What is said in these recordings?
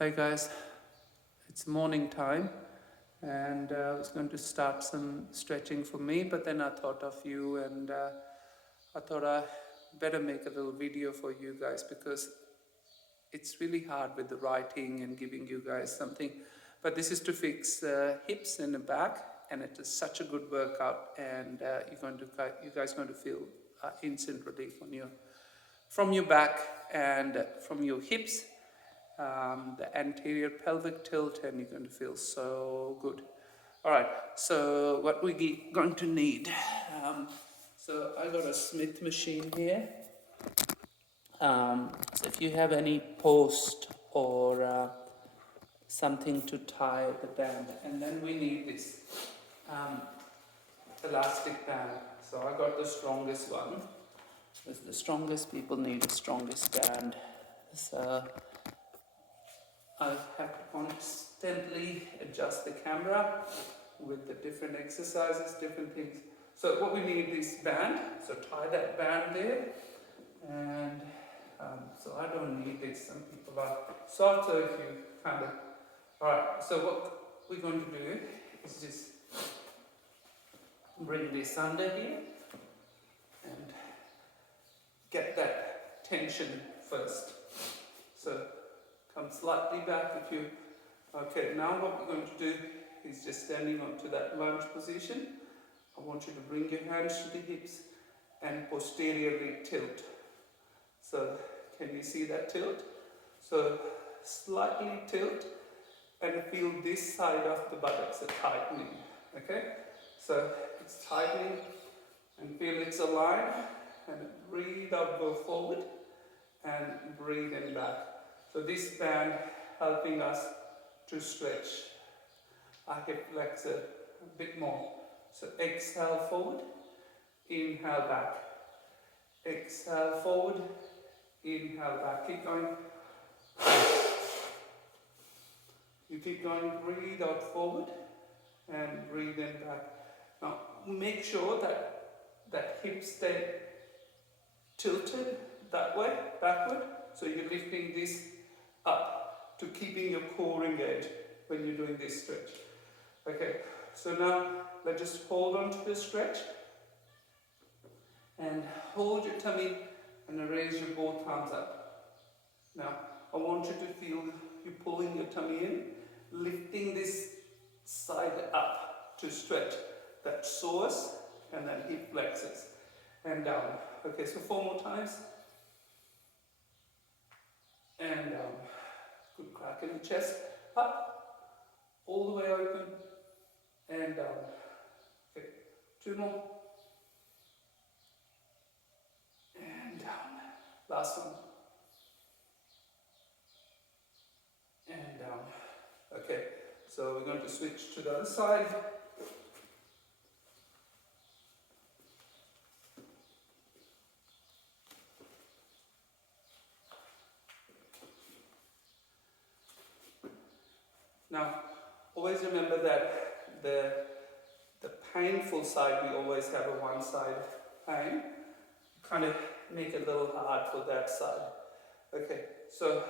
Hi guys, it's morning time and I was going to start some stretching for me, but then I thought of you and I thought I better make a little video for you guys because it's really hard with the writing and giving you guys something. But this is to fix hips and the back, and it is such a good workout, and you guys going to feel instant relief on your from your back and from your hips, the anterior pelvic tilt, and you're going to feel so good. All right, so what we're going to need. So I got a Smith machine here. So if you have any post or something to tie the band, and then we need this um, elastic band. So I got the strongest one. Because the strongest people need the strongest band. So I have to constantly adjust the camera with the different exercises, different things. So what we need is band. So tie that band there, and so I don't need this. Some people are soft, so if you kind of. Alright, so what we're going to do is just bring this under here and get that tension first. So come slightly back if you. Okay, now what we're going to do is just standing onto that lunge position. I want you to bring your hands to the hips and posteriorly tilt. So can you see that tilt? So slightly tilt and feel this side of the buttocks are tightening. Okay? So it's tightening and feel it's aligned, and breathe out, go forward and breathe in back. So this band helping us to stretch our hip flexor a bit more. So exhale forward, inhale back. Exhale forward, inhale back. Keep going. You keep going, breathe out forward and breathe in back. Now make sure that hips stay tilted that way, backward. So you're lifting this up to keeping your core engaged when you're doing this stretch. Okay, so now let's just hold on to the stretch and hold your tummy and raise your both arms up. Now I want you to feel you pulling your tummy in, lifting this side up to stretch that psoas and then hip flexors and down. Okay, so 4 more times. And down. Good crack in the chest. Up, all the way open, and down. Okay, 2 more. And down. Last one. And down. Okay, so we're going to switch to the other side. Now, always remember that the painful side, we always have a one side pain. Kind of make it a little hard for that side. Okay, so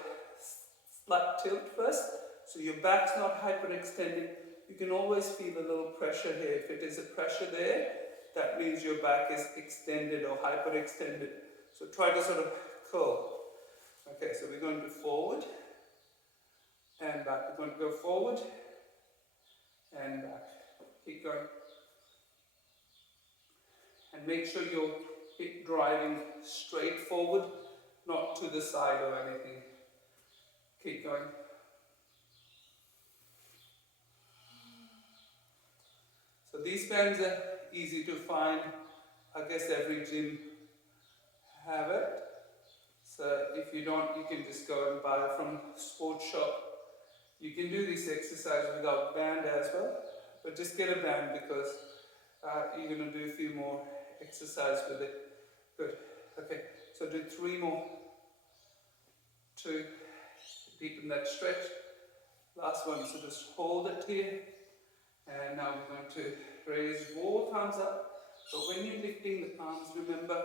slight tilt first. So your back's not hyperextended. You can always feel a little pressure here. If it is a pressure there, that means your back is extended or hyperextended. So try to sort of curl. Okay, so we're going to forward and back. We're going to go forward and back. Keep going. And make sure you're hip driving straight forward, not to the side or anything. Keep going. So these bands are easy to find. I guess every gym have it. So if you don't, you can just go and buy from sports shop. You can do this exercise without band as well, but just get a band because you're going to do a few more exercise with it. Good. Okay, so do 3 more to deepen that stretch. Last one, so just hold it here. And now we're going to raise both arms up. So when you're lifting the arms, remember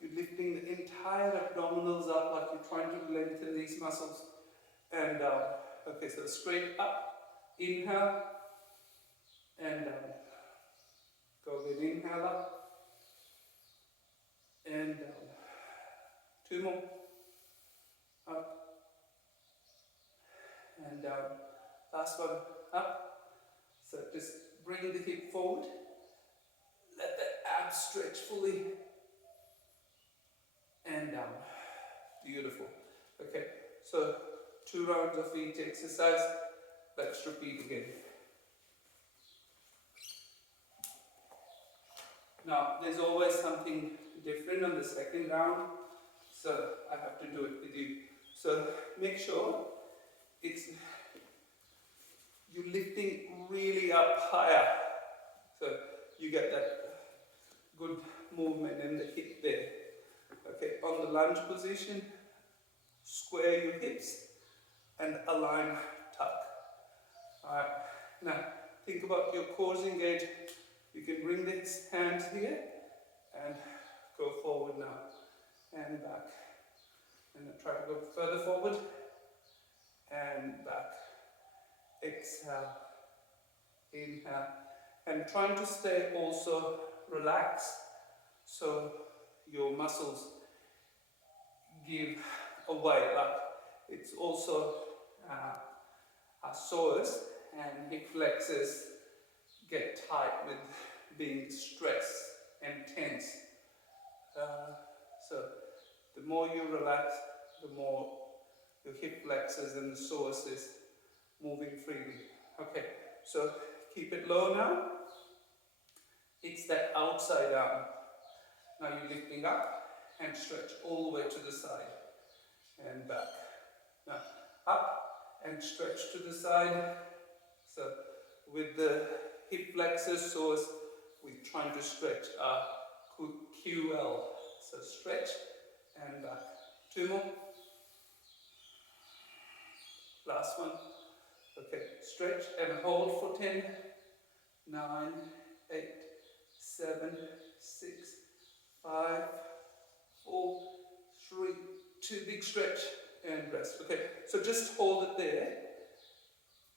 you're lifting the entire abdominals up like you're trying to lengthen these muscles. And Okay, so straight up, inhale, and down. Go with inhale up, and down. 2 more. Up, and down. Last one, up. So just bring the hip forward. Let the abs stretch fully. And down. Beautiful. Okay, so 2 rounds of each exercise. Let's repeat again. Now, there's always something different on the second round, so I have to do it with you. So make sure you're lifting really up higher, so you get that good movement in the hip there. Okay, on the lunge position, square your hips and align tuck. Alright, now think about your cores engaged. You can bring these hands here and go forward now and back. And then try to go further forward and back. Exhale, inhale, and trying to stay also relaxed so your muscles give away. Like it's also our psoas and hip flexors get tight with being stressed and tense. So the more you relax, the more your hip flexors and the psoas is moving freely. Okay, so keep it low now. It's that outside arm. Now you're lifting up and stretch all the way to the side and back. Now up and stretch to the side. So with the hip flexors, psoas, we're trying to stretch our QL. So stretch and back. 2 more. Last one. Okay, stretch and hold for 10, 9, 8, 7, 6, 5, 4, 3, 2, big stretch and rest. Okay, so just hold it there.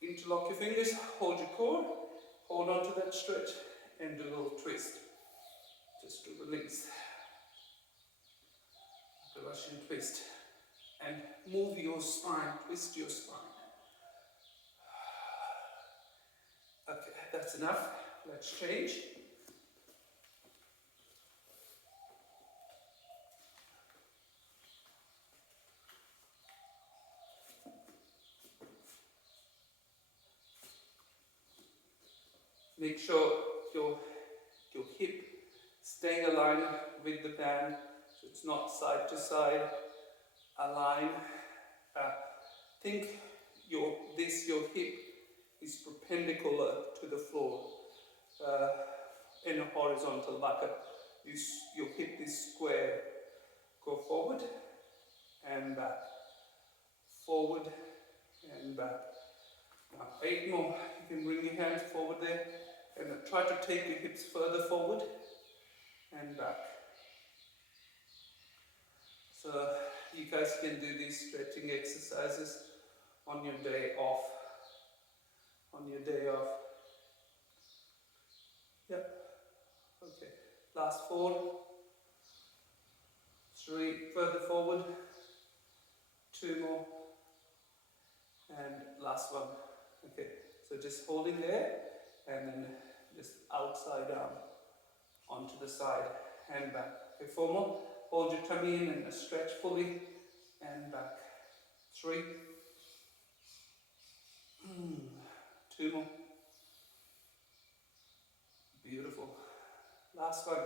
Interlock your fingers, hold your core, hold on to that stretch and do a little twist. Just to release. The Russian twist. And move your spine, twist your spine. Okay, that's enough. Let's change. Make sure your hip staying aligned with the band, so it's not side to side. Align. Think your hip is perpendicular to the floor in a horizontal, like your hip is square. Go forward and back. Forward and back. Now 8 more. You can bring your hands forward there and try to take your hips further forward and back. So you guys can do these stretching exercises on your day off. On your day off. Yep. Okay. Last 4. 3. Further forward. 2 more. And last one. Okay. So just holding there and then just outside arm onto the side and back. Okay. 4 more. Hold your tummy in and stretch fully and back. 3. 2 more. Beautiful. Last one.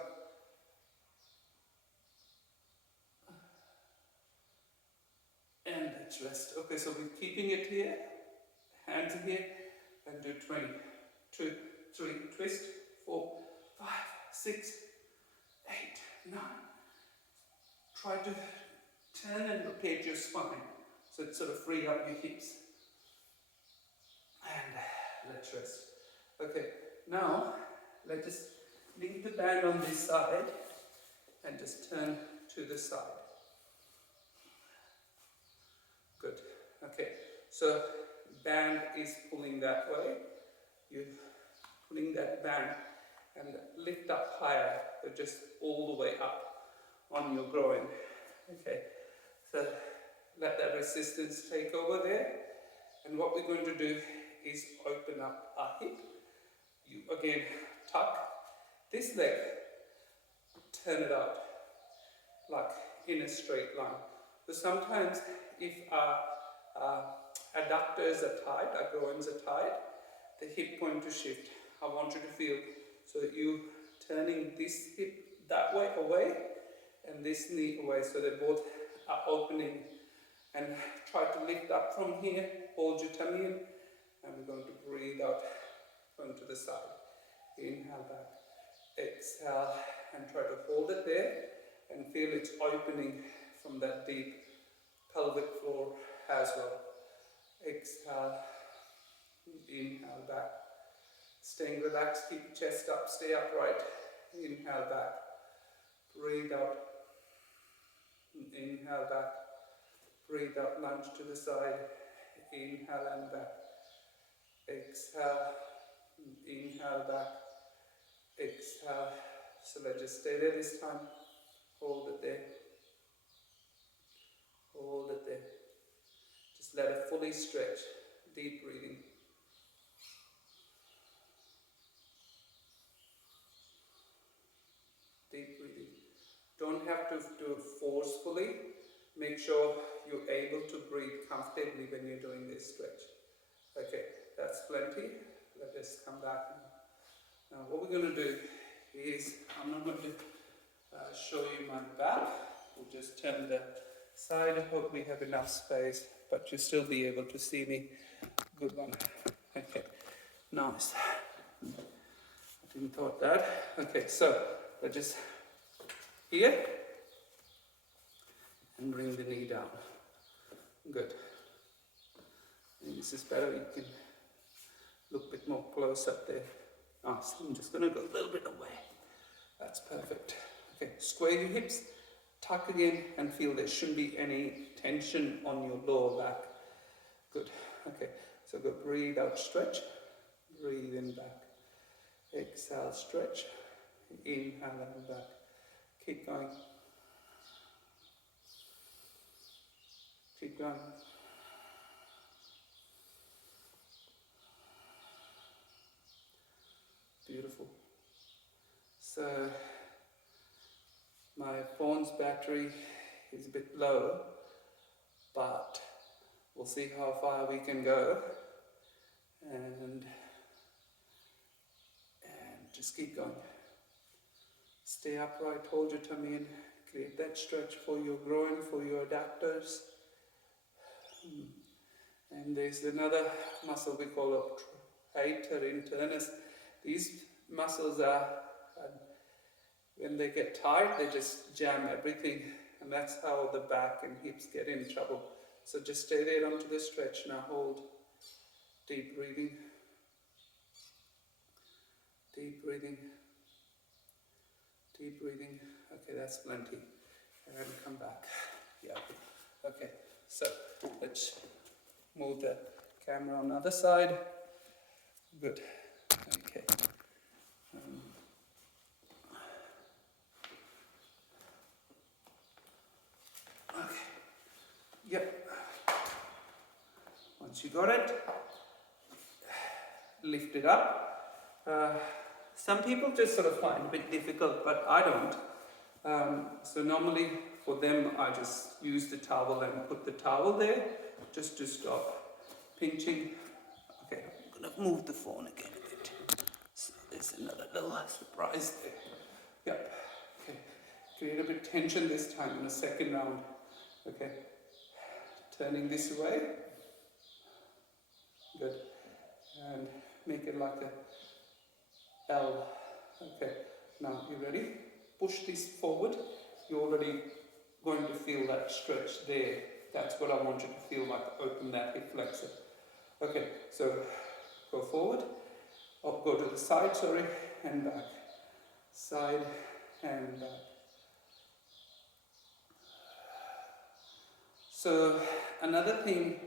And let's rest. Okay, so we're keeping it here. Hands in here. And do 20. 2, 3, twist. 4, 5, 6, 8, 9. Try to turn and rotate your spine. So it sort of free up your hips. And let's rest. Okay, now let's just leave the band on this side and just turn to the side. Good. Okay, so band is pulling that way, you're pulling that band and lift up higher, so just all the way up on your groin. Okay, so let that resistance take over there, and what we're going to do is open up our hip. You again tuck this leg, turn it out like in a straight line. So sometimes if our adductors are tight, our groins are tight, the hip going to shift. I want you to feel so that you turning this hip that way away and this knee away, so they both are opening, and try to lift up from here, hold your tummy in, and we're going to breathe out, going to the side. Inhale back, exhale, and try to hold it there and feel it's opening from that deep pelvic floor as well. Exhale, inhale back. Staying relaxed, keep your chest up, stay upright. Inhale back, breathe out. Inhale back, breathe out, lunge to the side. Inhale and back. Exhale, inhale back. Exhale. So let's just stay there this time. Hold it there. Hold it there. Just let it fully stretch. Deep breathing. Deep breathing. Don't have to do it forcefully. Make sure you're able to breathe comfortably when you're doing this stretch. Okay, that's plenty. Let us come back. Now what we're going to do is, I'm not going to show you my back. We'll just turn the side. I hope we have enough space, but you'll still be able to see me. Good one. Okay, nice. I didn't thought that. Okay, so we're just here and bring the knee down. Good. And this is better. You can look a bit more close up there. Nice. I'm just going to go a little bit away. That's perfect. Okay, square your hips, tuck again, and feel there shouldn't be any tension on your lower back. Good. Okay, so go breathe out, stretch. Breathe in back. Exhale, stretch. Inhale and back. Keep going. Keep going. Beautiful. So my phone's battery is a bit low, but we'll see how far we can go, and just keep going. Stay upright, hold your tummy in, create that stretch for your groin, for your adductors. And there's another muscle we call a triter internus. These muscles are, when they get tight, they just jam everything, and that's how the back and hips get in trouble. So just stay there onto the stretch. Now hold. Deep breathing. Deep breathing. Deep breathing. Okay, that's plenty. And come back. Yeah. Okay, so let's move the camera on the other side. Good. Okay. Okay. Yep. Once you got it, lift it up. Some people just sort of find it a bit difficult, but I don't. So normally for them, I just use the towel and put the towel there just to stop pinching. Okay, I'm going to move the phone again a bit. So there's another little surprise there. Yep. Okay. Create a bit of tension this time in the second round. Okay. Turning this way. Good. And make it like a L. Okay. Now you ready? Push this forward. You're already going to feel that stretch there. That's what I want you to feel like. Open that hip flexor. Okay. So go forward. Or go to the side, sorry, and back. Side and back. So another thing,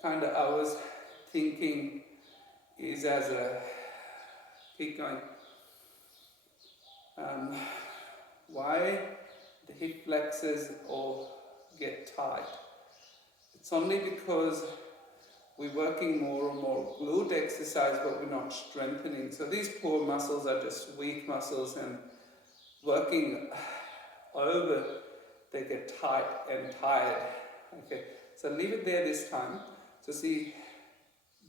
kind of I was thinking is as a, keep going, why the hip flexors all get tight. It's only because we're working more and more glute exercise, but we're not strengthening. So these poor muscles are just weak muscles, and working over, they get tight and tired. Okay, so leave it there this time. So see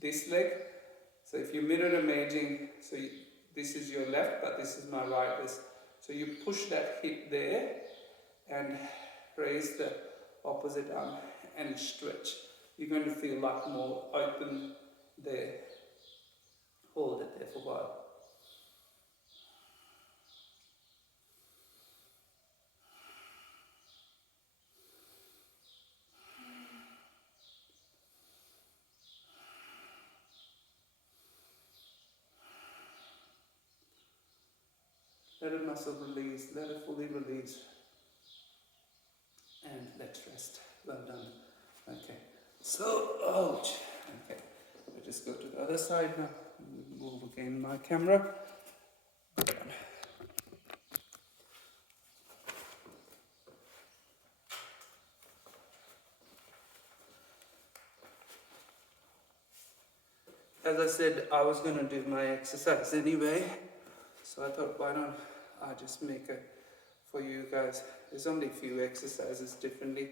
this leg. So if you mirror imaging, so this is your left, but this is my right. So you push that hip there and raise the opposite arm and stretch. You're going to feel a lot more open there. Hold it there for a while. Let a muscle release, let it fully release. And let's rest. Well done. Okay. So, ouch. Okay. I'll just go to the other side now. Move again my camera. As I said, I was going to do my exercise anyway. So I thought, why don't I just make it for you guys. There's only a few exercises differently.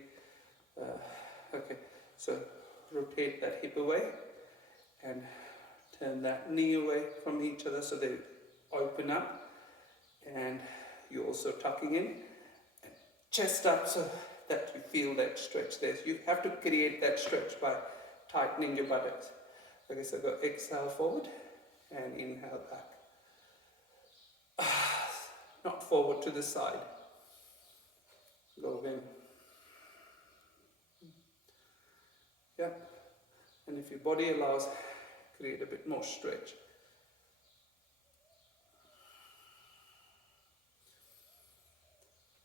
Okay, so rotate that hip away and turn that knee away from each other so they open up, and you're also tucking in, and chest up so that you feel that stretch there. So you have to create that stretch by tightening your buttocks. Okay, so go exhale forward and inhale back. Not forward to the side. Go again. Yeah. And if your body allows, create a bit more stretch.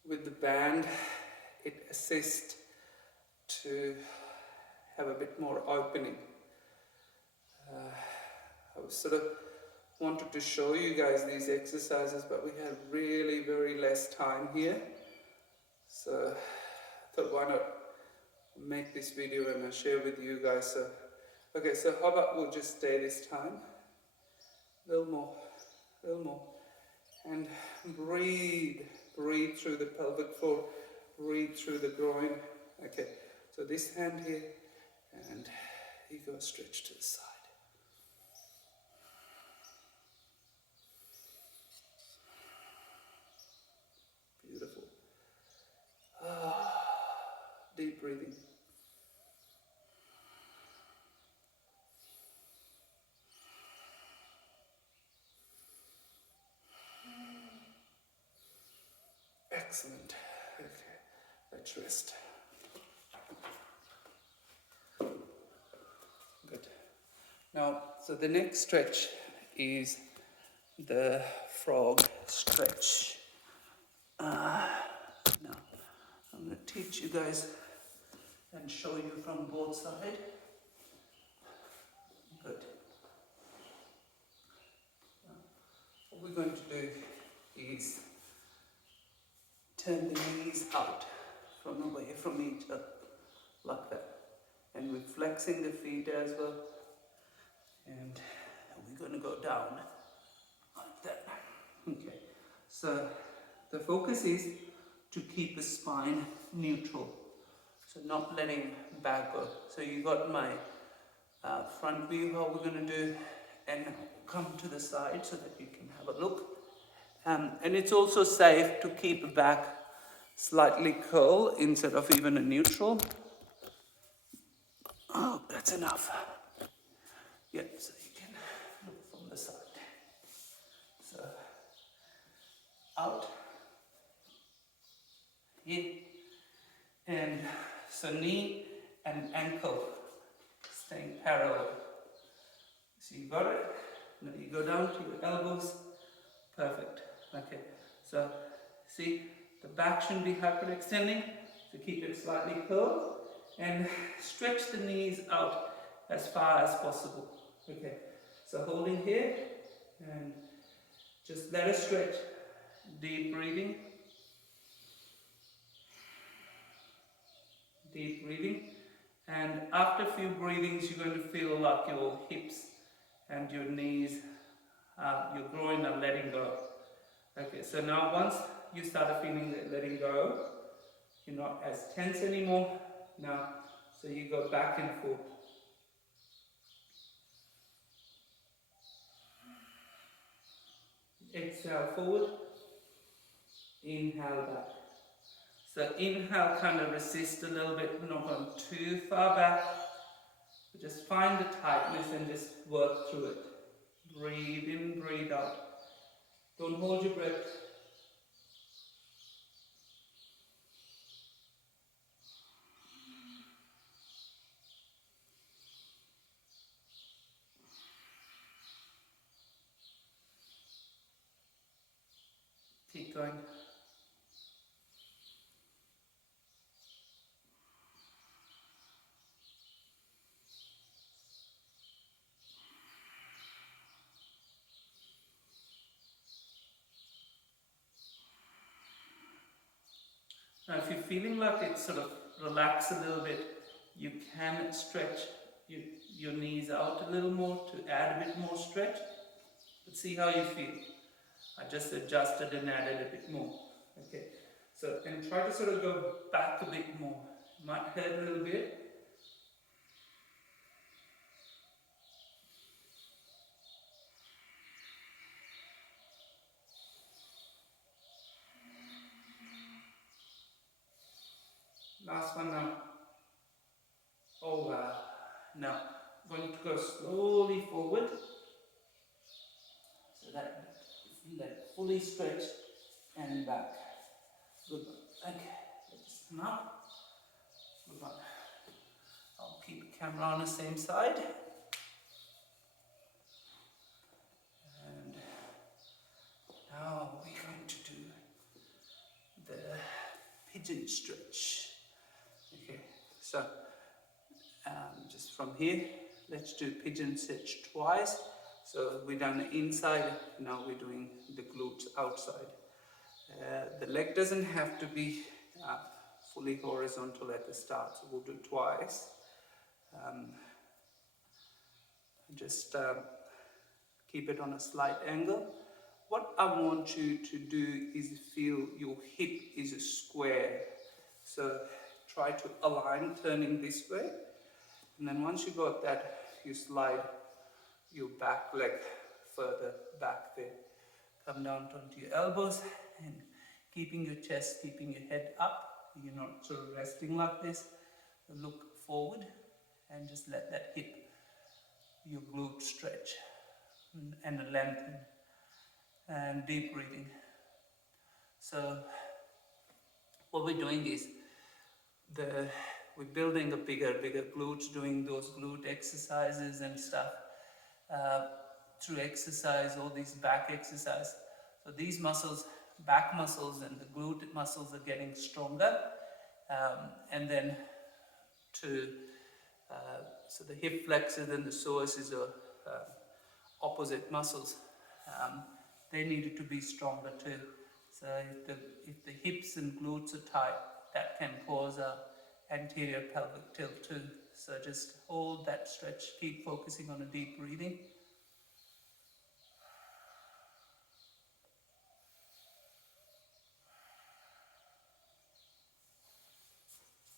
With the band, it assists to have a bit more opening. I was sort of wanted to show you guys these exercises, but we have really very less time here. So I thought, why not make this video and I'll share with you guys. So, okay, so how about we'll just stay this time. A little more. And breathe through the pelvic floor, breathe through the groin. Okay, so this hand here, and you go stretch to the side. Beautiful. Deep breathing. Excellent. Okay, let's rest. Good. Now, so the next stretch is the frog stretch. Now, I'm going to teach you guys and show you from both sides. Good. What we're going to do is turn the knees out from away from each other, like that. And we're flexing the feet as well. And we're going to go down like that. Okay. So the focus is to keep the spine neutral. So not letting back go. So you got my front view, how we're going to do, and come to the side so that you can have a look. And it's also safe to keep back slightly curl instead of even a neutral. Oh, that's enough. Yeah, so you can look from the side. So, out, in, and so knee and ankle staying parallel. So you got it. Now you go down to your elbows. Perfect. Okay. So see, the back shouldn't be hyperextending. So keep it slightly curled and stretch the knees out as far as possible. Okay, so holding here and just let it stretch. Deep breathing. Deep breathing. And after a few breathings, you're going to feel like your hips and your knees, your groin are letting go. Okay, so now once you start feeling that letting go, you're not as tense anymore. Now, so you go back and forth. Exhale forward, inhale back. So inhale, kind of resist a little bit, not going too far back. Just find the tightness and just work through it. Breathe in, breathe out. Don't hold your breath. Keep going. Now if you're feeling like it sort of relax a little bit, you can stretch your knees out a little more to add a bit more stretch. But see how you feel. I just adjusted and added a bit more. Okay, so and try to sort of go back a bit more. Might hurt a little bit. Last one now. Oh wow. Now, I'm going to go slowly forward. So that leg fully stretched and back. Good one. Okay, let's just come up. Good one. I'll keep the camera on the same side. And now we're going to do the pigeon stretch. Okay, so just from here, let's do pigeon stretch twice. So we've done the inside, now we're doing the glutes outside. The leg doesn't have to be fully horizontal at the start, so we'll do twice. Just keep it on a slight angle. What I want you to do is feel your hip is a square. So try to align turning this way. And then once you got that, you slide your back leg further back there. Come down onto your elbows and keeping your chest, keeping your head up. You're not sort of resting like this. Look forward and just let that hip, your glute stretch and lengthen. And deep breathing. So what we're doing is we're building a bigger glutes, doing those glute exercises and stuff through exercise, all these back exercise. So these muscles, back muscles and the glute muscles are getting stronger, and then so the hip flexors and the psoas are opposite muscles. They needed to be stronger too. So if the hips and glutes are tight, that can cause a anterior pelvic tilt too. So just hold that stretch, keep focusing on a deep breathing.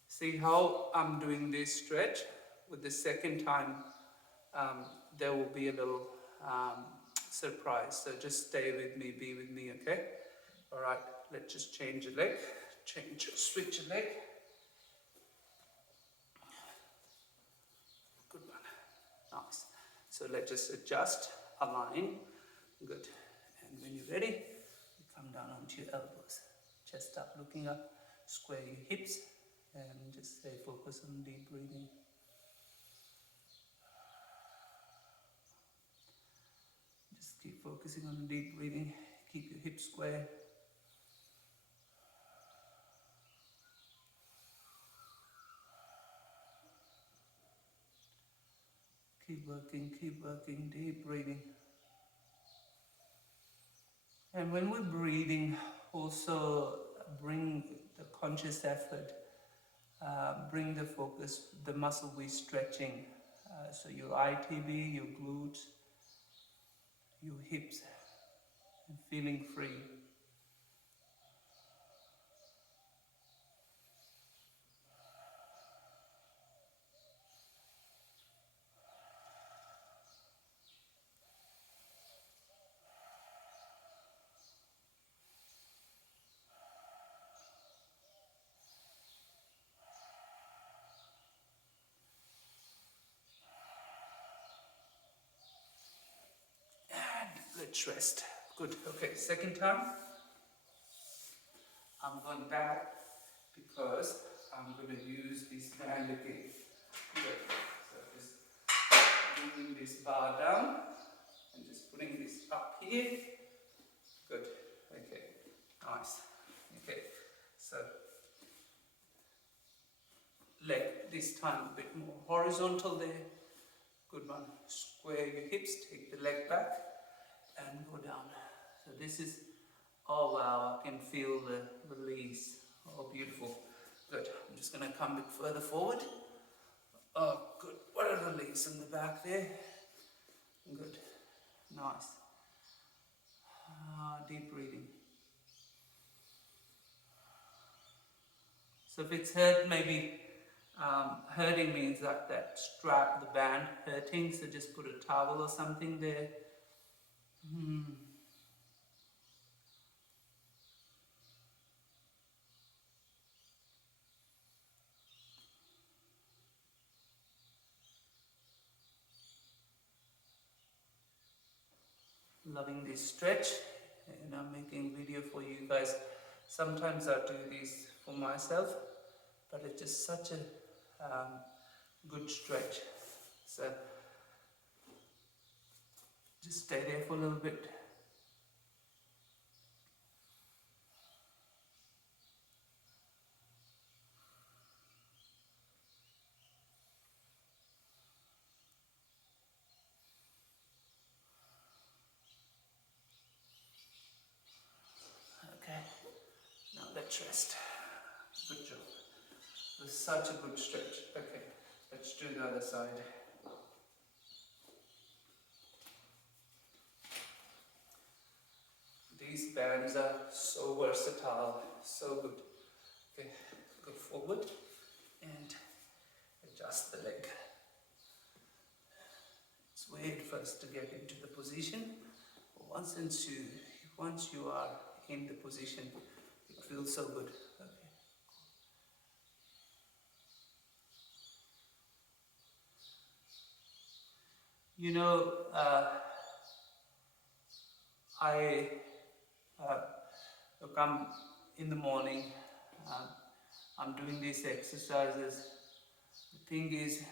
See how I'm doing this stretch? With the second time, there will be a little surprise. So just stay with me, be with me, okay? All right, let's just change a leg, switch a leg. Good one, nice. So let's just adjust, align, good. And when you're ready, you come down onto your elbows, chest up, looking up, square your hips, and just stay focused on deep breathing. Just keep focusing on deep breathing, keep your hips square. Keep working, deep breathing. And when we're breathing, also bring the conscious effort, bring the focus, the muscle we're stretching. So your ITB, your glutes, your hips, and feeling free. And let's rest. Good. Okay, second time. I'm going back because I'm going to use this band again. Good. So just bringing this bar down and just putting this up here. Good. Okay. Nice. Okay. So leg this time a bit more horizontal there. Good one. Square your hips, take the leg back and go down. So this is, oh wow, I can feel the release. Oh, beautiful. Good. I'm just going to come a bit further forward. Oh, good. What a release in the back there. Good. Nice. Deep breathing. So if it's hurt, maybe hurting means that strap, the band hurting, so just put a towel or something there. Loving this stretch, and I'm making video for you guys. Sometimes I do these for myself, but it's just such a good stretch. So just stay there for a little bit. Okay, now let's rest. Good job. It was such a good stretch. Okay, let's do the other side. These bands are so versatile, so good. Okay, go forward and adjust the leg. It's weird first to get into the position, but once you are in the position, it feels so good. Okay. You know, I look, I'm in the morning, I'm doing these exercises. The thing is,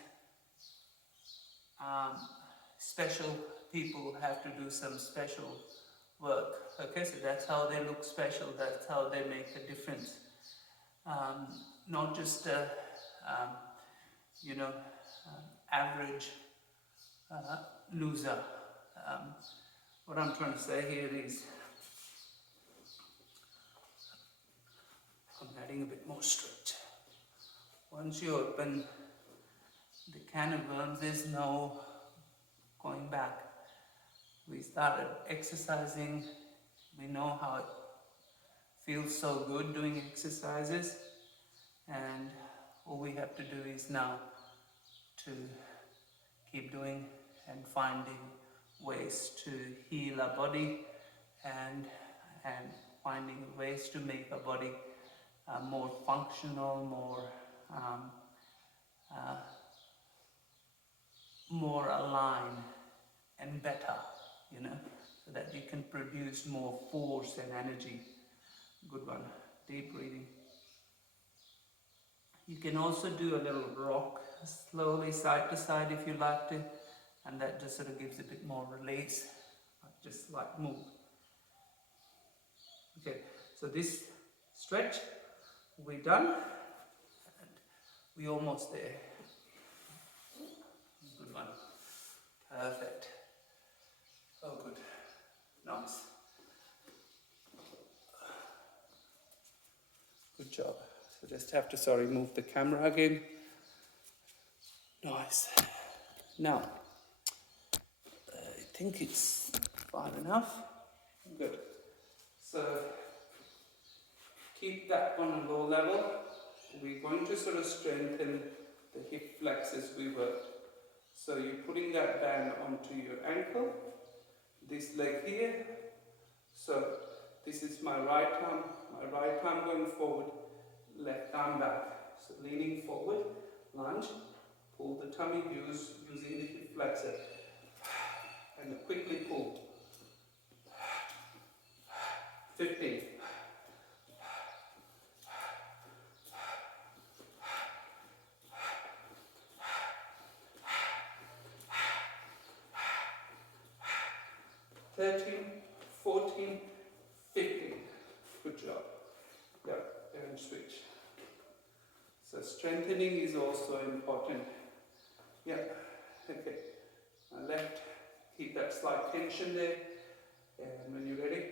special people have to do some special work. Okay, so that's how they look special, that's how they make a difference. Not just average loser. What I'm trying to say here is, I'm adding a bit more stretch. Once you open the can of worms, there's no going back. We started exercising, we know how it feels so good doing exercises, and all we have to do is now to keep doing and finding ways to heal our body and finding ways to make our body more functional, more aligned and better, so that you can produce more force and energy. Good one. Deep breathing. You can also do a little rock slowly side to side if you like to, and that just sort of gives a bit more release. Just like move. Okay, so this stretch, we're done, and we're almost there. Good one. job. So just have to, sorry, move the camera again. Nice. Now, I think it's fine enough. Good. So keep that on a low level. We're going to sort of strengthen the hip flexors we worked. So you're putting that band onto your ankle, this leg here. So this is my right arm going forward, left arm back. So leaning forward, lunge, pull the tummy using the hip flexor, and quickly pull. 15. 13, 14, 15. Good job. Yeah, and switch. So strengthening is also important. Yeah, okay. Left, keep that slight tension there. And when you're ready,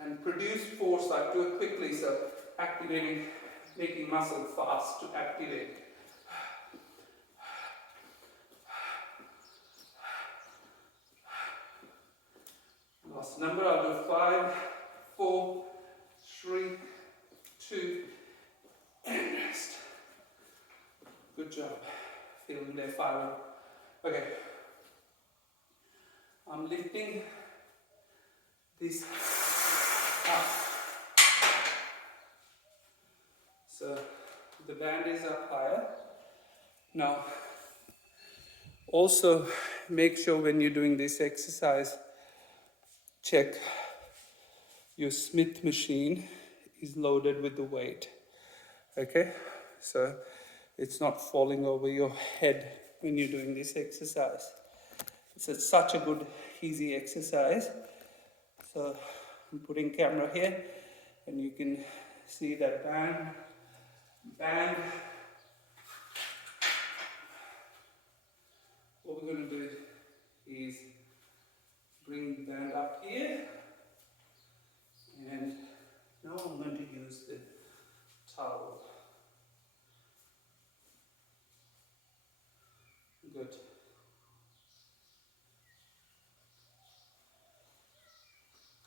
and produce force, like do it quickly, so activating, making muscle fast to activate. Last number, I'll do 5, 4, 3, 2, and rest. Good job. Feeling there, firing. Okay. I'm lifting this up. So the band is up higher. Now, also make sure when you're doing this exercise, check your Smith machine is loaded with the weight. Okay? So it's not falling over your head when you're doing this exercise. It's such a good, easy exercise. So I'm putting camera here and you can see that band. What we're going to do is bring the band up here, and now I'm going to use the towel. Good.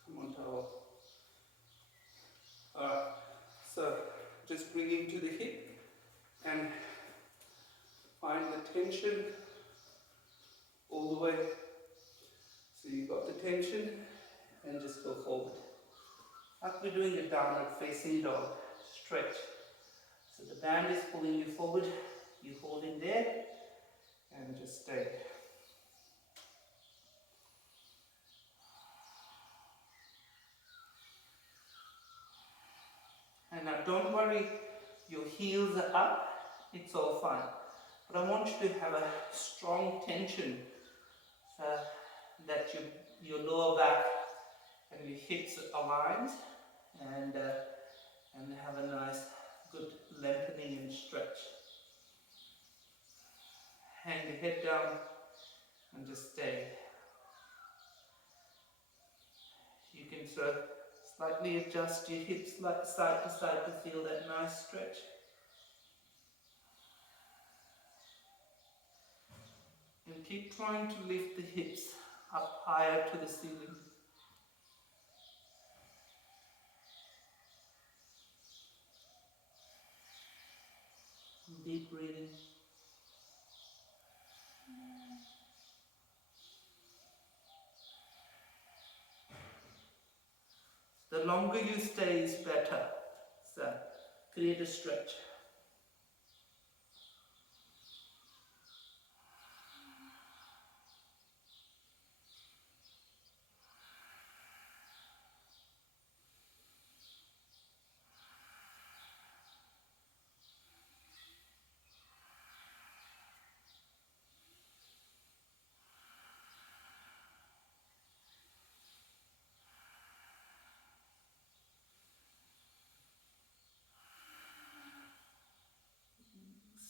Come on, towel. Alright, so just bring him to the hip and find the tension all the way. So you've got the tension and just go forward. Like we're doing a downward facing dog, stretch. So the band is pulling you forward, you hold in there and just stay. And now don't worry, your heels are up, it's all fine. But I want you to have a strong tension that your lower back and your hips are aligned, and have a nice good lengthening and stretch. Hang the head down and just stay. You can sort of slightly adjust your hips like side to side to feel that nice stretch. And keep trying to lift the hips up higher to the ceiling. Deep breathing. The longer you stay is better. So create a stretch.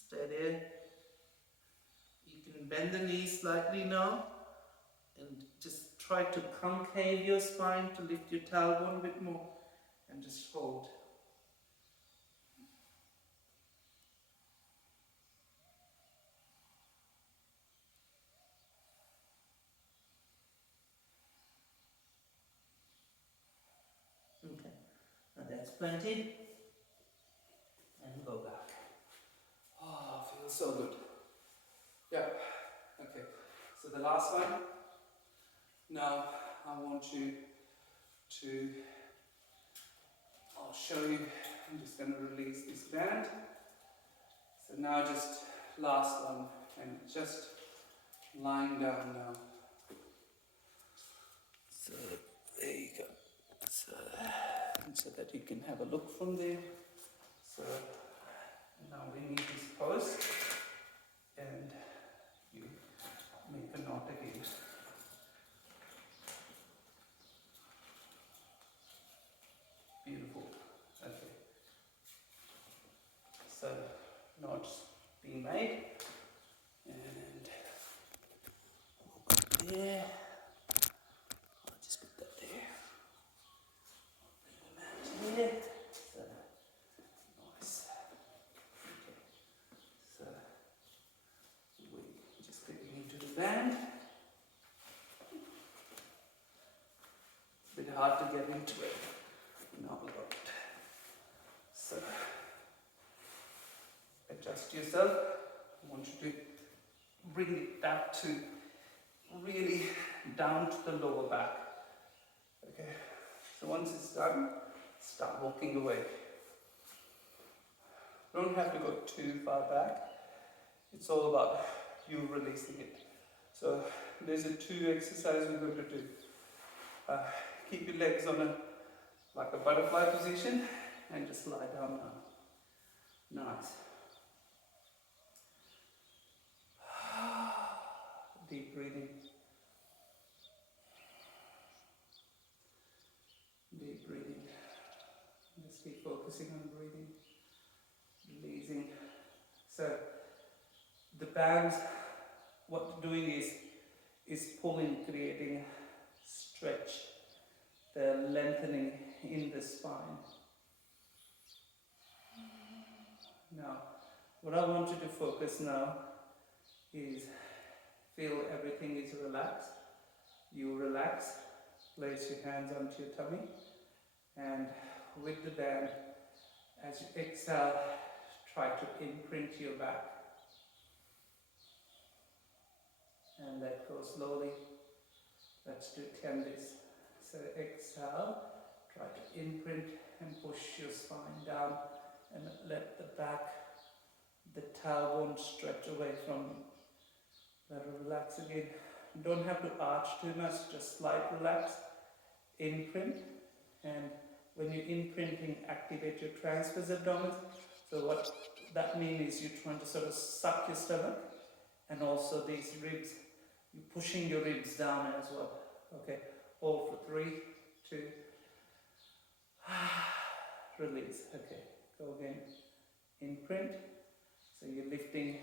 Stay there. You can bend the knees slightly now and just try to concave your spine to lift your tailbone a bit more and just hold. Okay, now that's plenty. And go back. Oh, feels so good. Yeah, okay. So the last one. Now I want you to, I'll show you, I'm just going to release this band. So now just last one, and just lying down now. So there you go. So that you can have a look from there. So now we need this pose, and you make a knot again. Beautiful. Okay. So knots being made, and there. I'll just put that there. Bring the mat here. So nice. Okay. So we just getting into the band. It's a bit hard to get into it. Not a lot. So adjust yourself. I want you to bring it back to really down to the lower back. Okay. So once it's done, start walking away. Don't have to go too far back. It's all about you releasing it. So there's a 2 exercises we're going to do. Keep your legs on like a butterfly position and just lie down now. Nice. Deep breathing. Deep breathing. Just keep focusing on breathing. Releasing. So the bands, what they're doing is pulling, creating stretch. They're lengthening in the spine. Now, what I want you to focus now is feel everything is relaxed. You relax, place your hands onto your tummy, and with the band, as you exhale, try to imprint your back. And let go slowly. Let's do 10 this. So exhale, try to imprint and push your spine down and let the back, the tailbone stretch away from you. Let it relax again. You don't have to arch too much, just slight relax. Imprint, and when you're imprinting, activate your transverse abdomen. So what that means is you're trying to sort of suck your stomach, and also these ribs, you're pushing your ribs down as well. Okay, hold for 3, 2, release. Okay, go again. Imprint. So you're lifting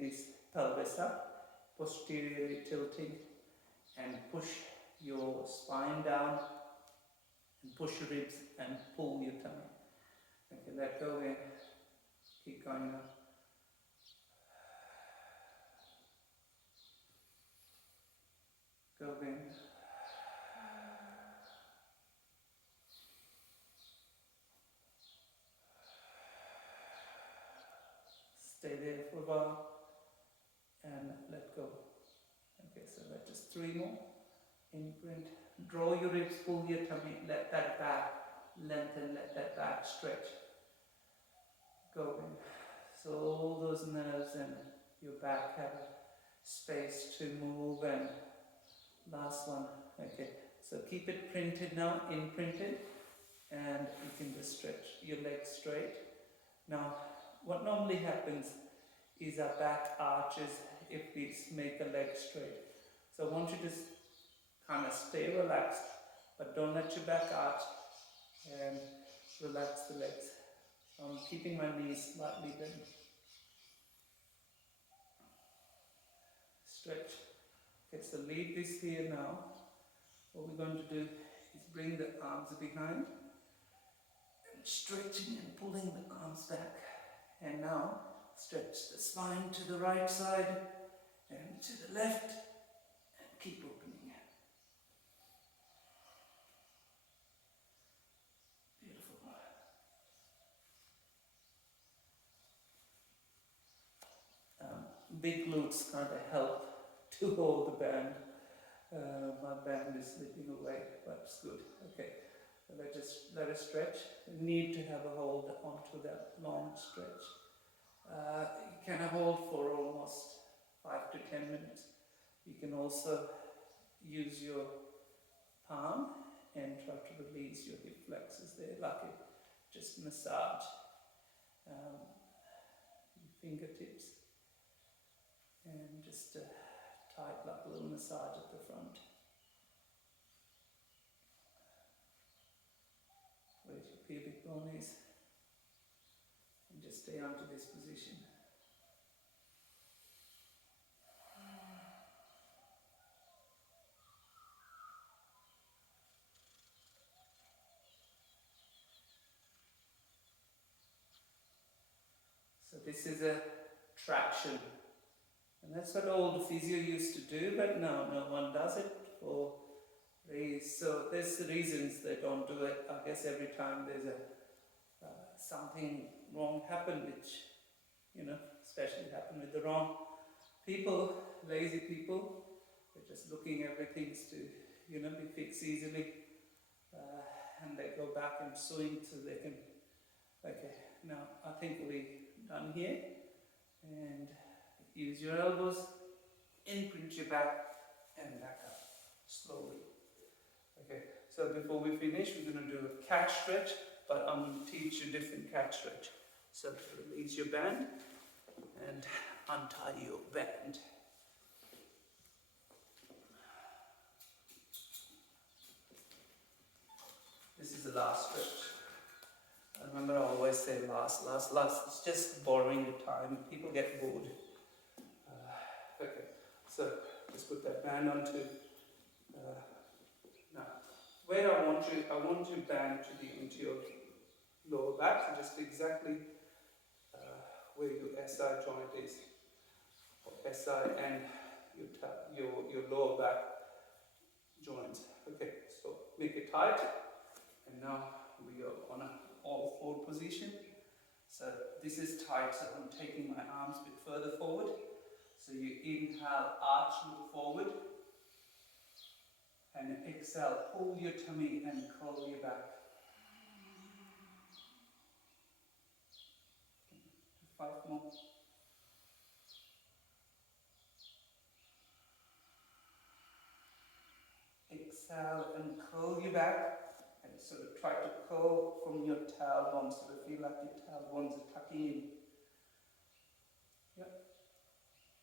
this pelvis up, posteriorly tilting, and push your spine down, and push your ribs and pull your tummy. Okay, let go in. Keep going now. Go in. Stay there for a while and let go. Okay, so let's just 3 more. Imprint. Draw your ribs, pull your tummy, let that back lengthen, let that back stretch. Go in. So all those nerves and your back have space to move, and last one. Okay, so keep it printed now, imprinted, and you can just stretch your legs straight. Now, what normally happens is our back arches if we make the leg straight. So I want you to kind of stay relaxed, but don't let your back arch, and relax the legs. So I'm keeping my knees slightly bent. Stretch. Okay, so leave this here now. What we're going to do is bring the arms behind and stretching and pulling the arms back. And now stretch the spine to the right side and to the left and keep opening. Beautiful. Big glutes kind of help to hold the band. My band is slipping away, but it's good. Okay, let it stretch. You need to have a hold onto that long stretch. You can hold for almost 5 to 10 minutes. You can also use your palm and try to release your hip flexors there, like it just massage your fingertips and just tight like a little massage at the front. Where your pubic bone is, and just stay onto this position. So this is a traction, and that's what old physio used to do, but now no one does it for these. So there's the reasons they don't do it. I guess every time there's something wrong happen, which, especially happen with the wrong people, lazy people. They're just looking at everything to, be fixed easily, and they go back and swing so they can. Okay, now I think we're done here, and use your elbows, imprint your back, and back up slowly. Okay, so before we finish, we're going to do a cat stretch, but I'm going to teach you different cat stretch. So release your band and untie your band. This is the last stretch. Remember, I always say last. It's just borrowing the time. People get bored. Okay, so just put that band onto. Now, where I want your band to be into your lower back, so just exactly where your SI joint is, or SI and your lower back joints. Okay, so make it tight, and now we are on a all four position. So this is tight, so I'm taking my arms a bit further forward. So you inhale, arch, look forward, and exhale, pull your tummy and curl your back. 5 more. Exhale and curl your back, and sort of try to curl from your tailbone, so to feel like your tailbones are tucking in. Yep.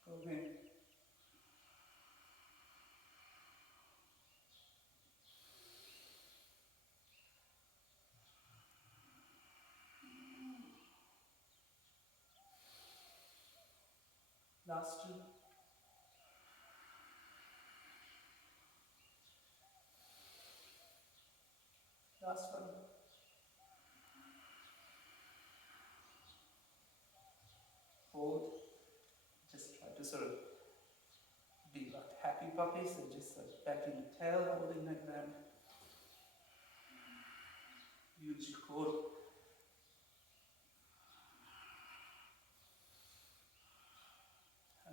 Go again. Last 2. Last one. Hold. Just try to sort of be like happy puppies, and just like backing the tail, holding that band. Use your core.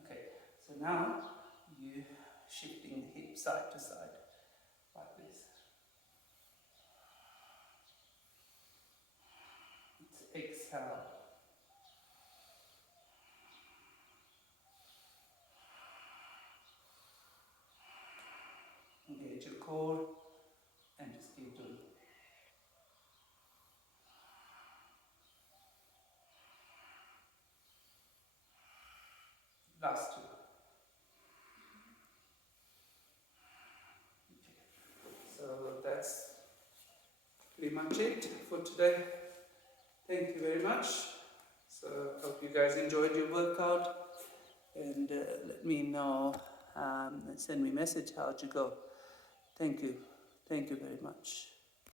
Okay, so now you're shifting the hip side to side, like this. Exhale. Engage your core and just keep doing it. Last 2. Okay. So that's pretty much it for today. Thank you very much. So hope you guys enjoyed your workout, and let me know and send me a message. How'd you go? Thank you. Thank you very much.